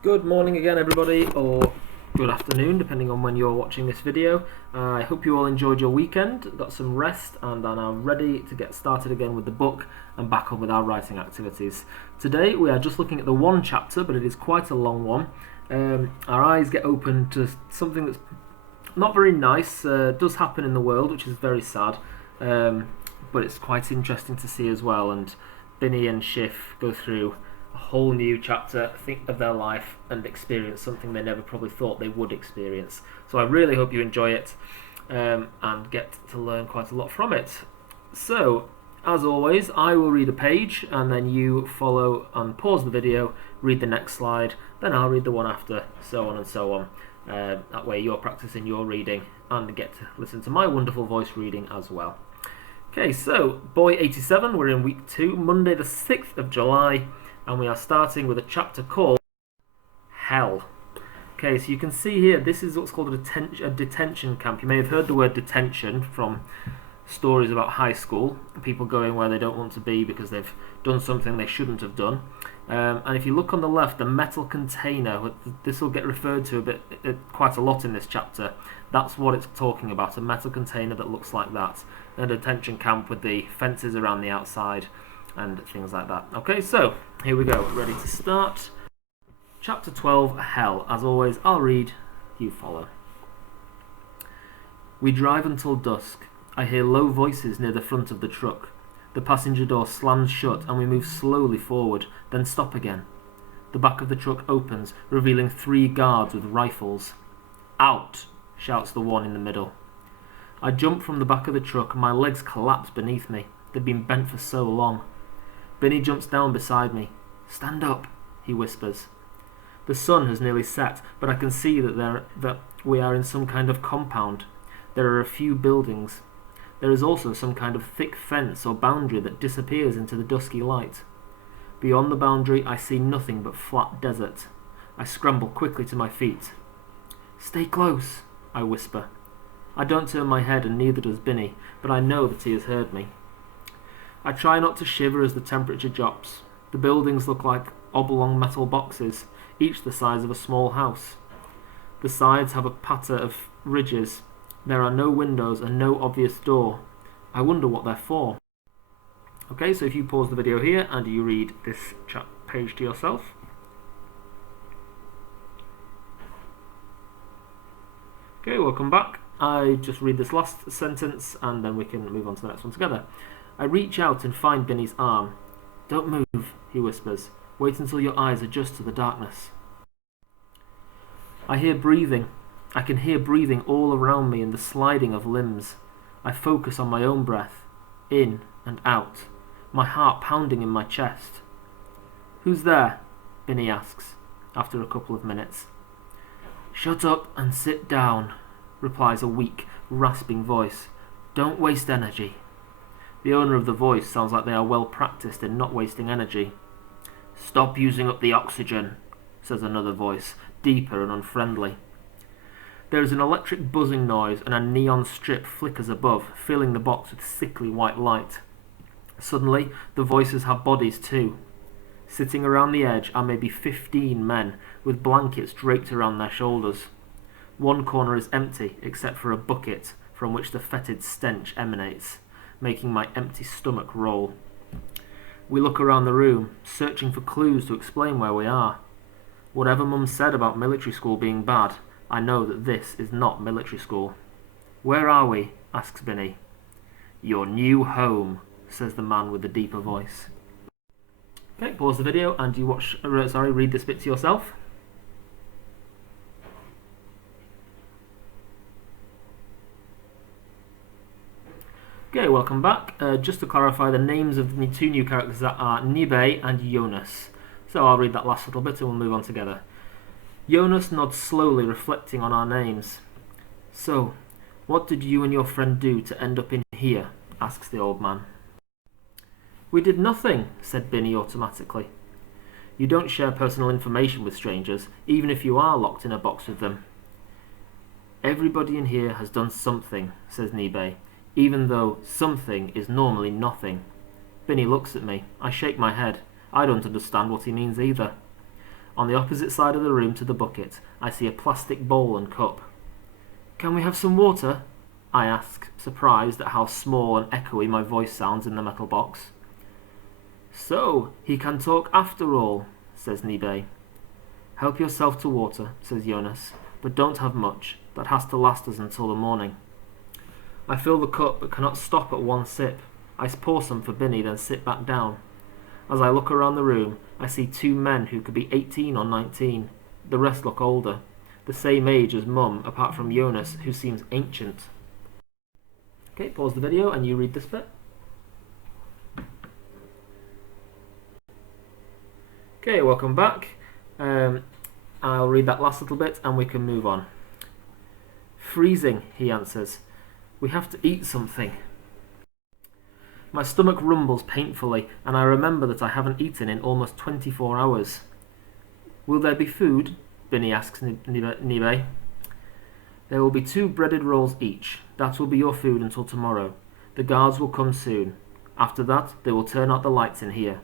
Good morning again, everybody, or good afternoon, depending on when you're watching this video. I hope you all enjoyed your weekend, got some rest, and are now ready to get started again with the book and back on with our writing activities. Today we are just looking at the one chapter, but it is quite a long one. Our eyes get open to something that's not very nice, does happen in the world, which is very sad, but it's quite interesting to see as well. And Bini and Shif go through a whole new chapter, think of their life and experience something they never probably thought they would experience. So I really hope you enjoy it and get to learn quite a lot from it. So, as always, I will read a page and then you follow and pause the video, read the next slide, then I'll read the one after, so on and so on. That way you're practicing your reading and get to listen to my wonderful voice reading as well. Okay, so Boy87, we're in week 2, Monday the 6th of July, and we are starting with a chapter called Hell. Okay, so you can see here, this is what's called a detention camp. You may have heard the word detention from stories about high school, people going where they don't want to be because they've done something they shouldn't have done. And if you look on the left, the metal container, this will get referred to quite a lot in this chapter. That's what it's talking about, a metal container that looks like that. A detention camp with the fences around the outside and things like that. Okay, so here we go, ready to start. Chapter 12, Hell. As always, I'll read, you follow. We drive until dusk. I hear low voices near the front of the truck. The passenger door slams shut and we move slowly forward, then stop again. The back of the truck opens, revealing 3 guards with rifles. Out! Shouts the one in the middle. I jump from the back of the truck and my legs collapse beneath me. They've been bent for so long. Bini jumps down beside me. Stand up, he whispers. The sun has nearly set, but I can see that we are in some kind of compound. There are a few buildings. There is also some kind of thick fence or boundary that disappears into the dusky light. Beyond the boundary, I see nothing but flat desert. I scramble quickly to my feet. Stay close, I whisper. I don't turn my head and neither does Bini, but I know that he has heard me. I try not to shiver as the temperature drops. The buildings look like oblong metal boxes, each the size of a small house. The sides have a patter of ridges. There are no windows and no obvious door. I wonder what they're for. Okay, so if you pause the video here and you read this page to yourself. Okay, welcome back. I just read this last sentence and then we can move on to the next one together. I reach out and find Bini's arm. Don't move, he whispers. Wait until your eyes adjust to the darkness. I hear breathing. I can hear breathing all around me and the sliding of limbs. I focus on my own breath, in and out, my heart pounding in my chest. Who's there? Bini asks, after a couple of minutes. Shut up and sit down, replies a weak, rasping voice. Don't waste energy. The owner of the voice sounds like they are well practiced in not wasting energy. Stop using up the oxygen, says another voice, deeper and unfriendly. There is an electric buzzing noise and a neon strip flickers above, filling the box with sickly white light. Suddenly, the voices have bodies too. Sitting around the edge are maybe 15 men, with blankets draped around their shoulders. One corner is empty, except for a bucket from which the fetid stench emanates, making my empty stomach roll. We look around the room, searching for clues to explain where we are. Whatever Mum said about military school being bad, I know that this is not military school. Where are we? Asks Bini. Your new home, says the man with the deeper voice. Okay, pause the video and you read this bit to yourself. Okay, welcome back. Just to clarify, the names of the 2 new characters are Nibe and Jonas. So I'll read that last little bit and we'll move on together. Jonas nods slowly, reflecting on our names. So, what did you and your friend do to end up in here? Asks the old man. We did nothing, said Bini automatically. You don't share personal information with strangers, even if you are locked in a box with them. Everybody in here has done something, says Nibe, even though something is normally nothing. Bini looks at me. I shake my head. I don't understand what he means either. On the opposite side of the room to the bucket, I see a plastic bowl and cup. "Can we have some water?" I ask, surprised at how small and echoey my voice sounds in the metal box. "So, he can talk after all," says Nibe. "Help yourself to water," says Jonas, "but don't have much. That has to last us until the morning." I fill the cup but cannot stop at one sip. I pour some for Bini, then sit back down. As I look around the room, I see two men who could be 18 or 19. The rest look older, the same age as Mum, apart from Jonas, who seems ancient. Okay, pause the video and you read this bit. Okay, welcome back. I'll read that last little bit and we can move on. "Freezing," he answers. "We have to eat something." My stomach rumbles painfully, and I remember that I haven't eaten in almost 24 hours. "Will there be food?" Bini asks Nibe. "There will be 2 breaded rolls each. That will be your food until tomorrow. The guards will come soon. After that, they will turn out the lights in here.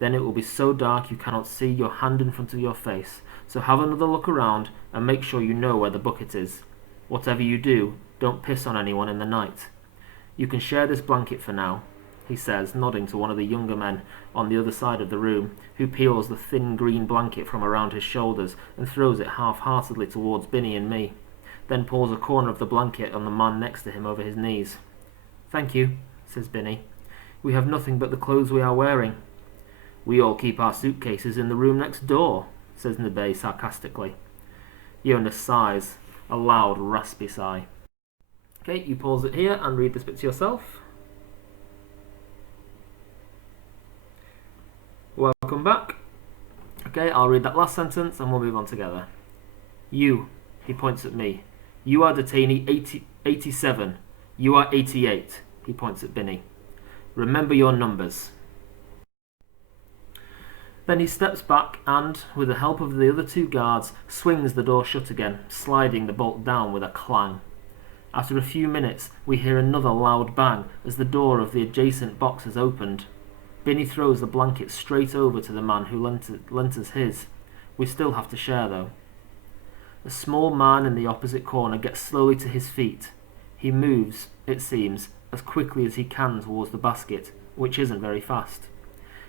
Then it will be so dark you cannot see your hand in front of your face. So have another look around and make sure you know where the bucket is. Whatever you do, don't piss on anyone in the night. You can share this blanket for now," he says, nodding to one of the younger men on the other side of the room, who peels the thin green blanket from around his shoulders and throws it half-heartedly towards Bini and me, then pulls a corner of the blanket on the man next to him over his knees. "Thank you," says Bini. "We have nothing but the clothes we are wearing." "We all keep our suitcases in the room next door," says Nibe sarcastically. Jonas sighs, a loud, raspy sigh. Okay, you pause it here and read this bit to yourself. Welcome back. Okay, I'll read that last sentence and we'll move on together. "You," he points at me. "You are detainee 87. You are 88, he points at Bini. "Remember your numbers." Then he steps back and, with the help of the other 2 guards, swings the door shut again, sliding the bolt down with a clang. After a few minutes, we hear another loud bang as the door of the adjacent box is opened. Bini throws the blanket straight over to the man who lent us his. We still have to share, though. A small man in the opposite corner gets slowly to his feet. He moves, it seems, as quickly as he can towards the basket, which isn't very fast.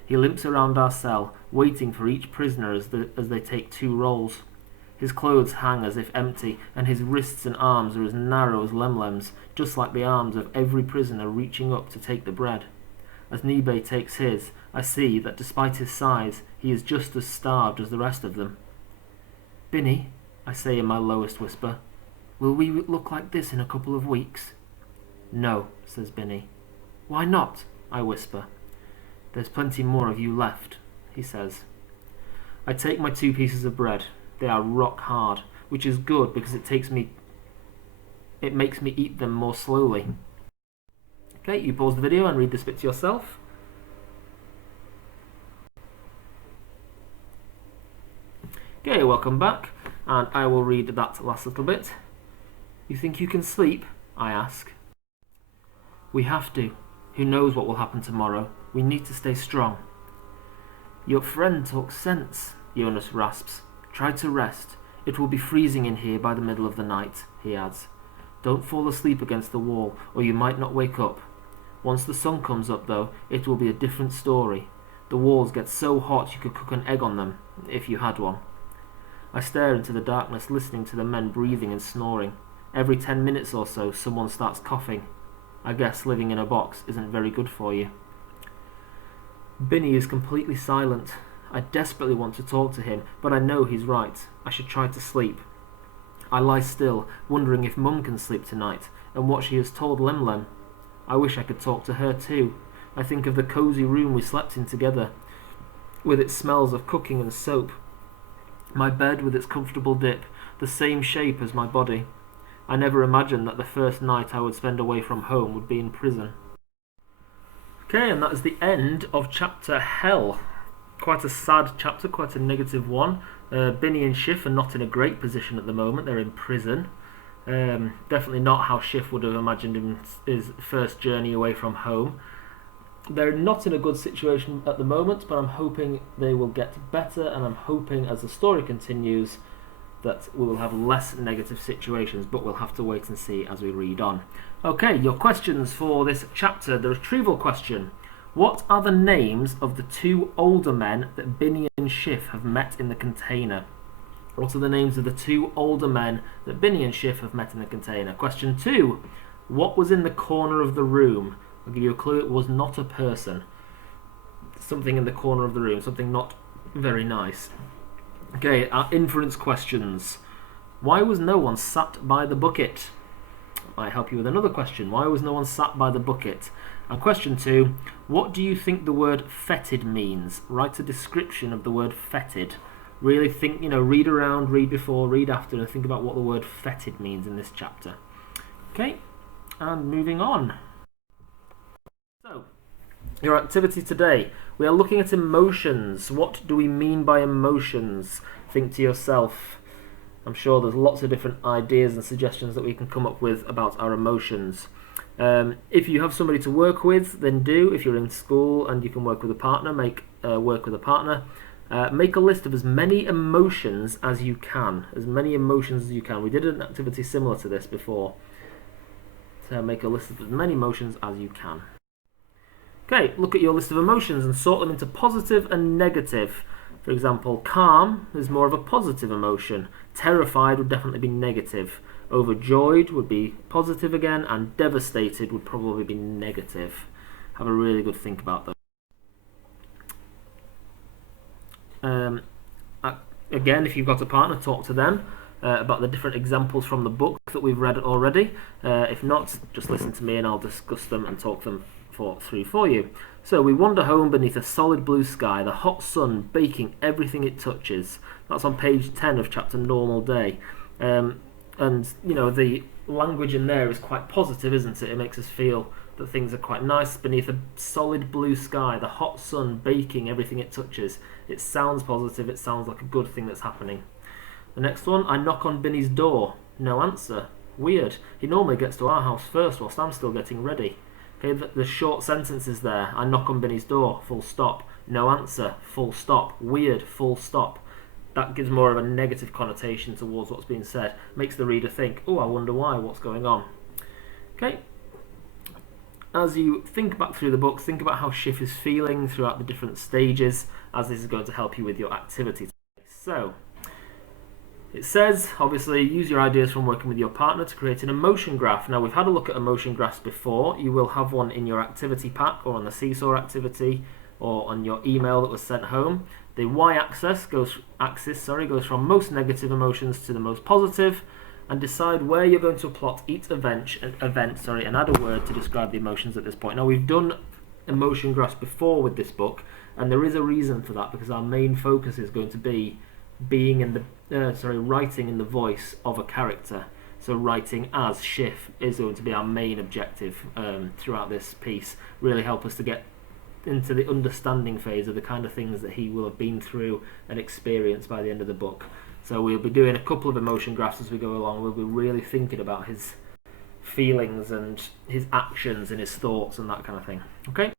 He limps around our cell, waiting for each prisoner as they take 2 rolls. His clothes hang as if empty, and his wrists and arms are as narrow as lemlems, just like the arms of every prisoner reaching up to take the bread. As Nibe takes his, I see that despite his size, he is just as starved as the rest of them. "Bini," I say in my lowest whisper, "will we look like this in a couple of weeks?" "No," says Bini. "Why not?" I whisper. "There's plenty more of you left," he says. I take my 2 pieces of bread. They are rock hard, which is good because it makes me eat them more slowly. Okay, you pause the video and read this bit to yourself. Okay, welcome back, and I will read that last little bit. "You think you can sleep?" I ask. "We have to. Who knows what will happen tomorrow? We need to stay strong." "Your friend talks sense," Jonas rasps. "Try to rest. It will be freezing in here by the middle of the night," he adds. "Don't fall asleep against the wall, or you might not wake up. Once the sun comes up, though, it will be a different story. The walls get so hot you could cook an egg on them, if you had one." I stare into the darkness, listening to the men breathing and snoring. Every 10 minutes or so, someone starts coughing. I guess living in a box isn't very good for you. Bini is completely silent. I desperately want to talk to him, but I know he's right. I should try to sleep. I lie still, wondering if Mum can sleep tonight, and what she has told Lemlem. I wish I could talk to her too. I think of the cosy room we slept in together, with its smells of cooking and soap. My bed with its comfortable dip, the same shape as my body. I never imagined that the first night I would spend away from home would be in prison. Okay, and that is the end of chapter Hell. Quite a sad chapter, quite a negative one. Bini and Shif are not in a great position at the moment. They're in prison. Definitely not how Shif would have imagined his first journey away from home. They're not in a good situation at the moment, but I'm hoping they will get better, and I'm hoping as the story continues that we will have less negative situations, but we'll have to wait and see as we read on. Okay, your questions for this chapter. The retrieval question. What are the names of the two older men that Bini and Shif have met in the container? What are the names of the two older men that Bini and Shif have met in the container? Question 2. What was in the corner of the room? I'll give you a clue. It was not a person. Something in the corner of the room. Something not very nice. Okay, our inference questions. Why was no one sat by the bucket? Might help you with another question. Why was no one sat by the bucket? And question 2. What do you think the word fetid means? Write a description of the word fetid. Really think, read around, read before, read after, and think about what the word fetid means in this chapter. Okay, and moving on. So, your activity today. We are looking at emotions. What do we mean by emotions? Think to yourself. I'm sure there's lots of different ideas and suggestions that we can come up with about our emotions. If you have somebody to work with, then do. If you're in school and you can work with a partner, work with a partner. Make a list of as many emotions as you can. As many emotions as you can. We did an activity similar to this before. So make a list of as many emotions as you can. Okay, look at your list of emotions and sort them into positive and negative. For example, calm is more of a positive emotion. Terrified would definitely be negative. Overjoyed would be positive again, and devastated would probably be negative. Have a really good think about those. Again, if you've got a partner, talk to them about the different examples from the book that we've read already. If not, just listen to me and I'll discuss them and talk them through for you. So we wander home beneath a solid blue sky, the hot sun baking everything it touches. That's on page 10 of chapter Normal Day. And the language in there is quite positive, isn't it? It makes us feel that things are quite nice beneath a solid blue sky, the hot sun baking everything it touches. It sounds positive, it sounds like a good thing that's happening. The next one, I knock on Bini's door. No answer. Weird. He normally gets to our house first whilst I'm still getting ready. Okay, the short sentence is there. I knock on Bini's door, full stop. No answer, full stop. Weird, full stop. That gives more of a negative connotation towards what's being said. Makes the reader think, oh, I wonder why, what's going on. Okay. As you think back through the book, think about how Shif is feeling throughout the different stages, as this is going to help you with your activity today. So, it says, obviously, use your ideas from working with your partner to create an emotion graph. Now, we've had a look at emotion graphs before. You will have one in your activity pack or on the Seesaw activity or on your email that was sent home. The y-axis goes from most negative emotions to the most positive, and decide where you're going to plot each event and add a word to describe the emotions at this point. Now, we've done emotion graphs before with this book, and there is a reason for that, because our main focus is going to be writing in the voice of a character. So writing as Shif is going to be our main objective throughout this piece. Really help us to get into the understanding phase of the kind of things that he will have been through and experienced by the end of the book. So we'll be doing a couple of emotion graphs as we go along. We'll be really thinking about his feelings and his actions and his thoughts and that kind of thing. Okay?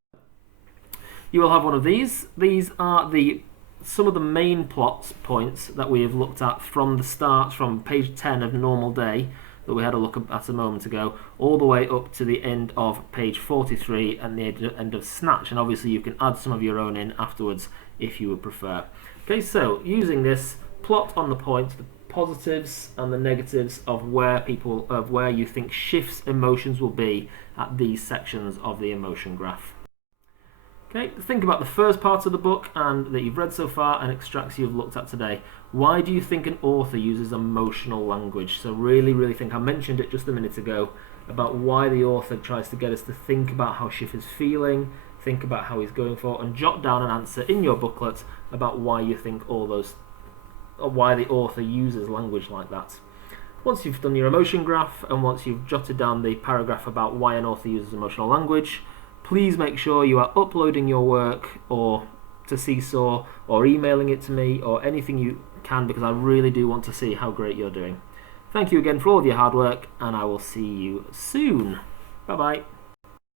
You will have one of these. These are some of the main plot points that we have looked at from the start, from page 10 of Normal Day, that we had a look at a moment ago, all the way up to the end of page 43 and the end of Snatch. And obviously you can add some of your own in afterwards if you would prefer. Okay, so using this, plot on the points, the positives and the negatives of where you think Shif's emotions will be at these sections of the emotion graph. Okay, think about the first part of the book and that you've read so far and extracts you've looked at today. Why do you think an author uses emotional language? So really think, I mentioned it just a minute ago, about why the author tries to get us to think about how Shif is feeling, think about how he's going for, and jot down an answer in your booklet about why you think why the author uses language like that. Once you've done your emotion graph and once you've jotted down the paragraph about why an author uses emotional language, please make sure you are uploading your work or to Seesaw or emailing it to me or anything you can, because I really do want to see how great you're doing. Thank you again for all of your hard work, and I will see you soon. Bye bye.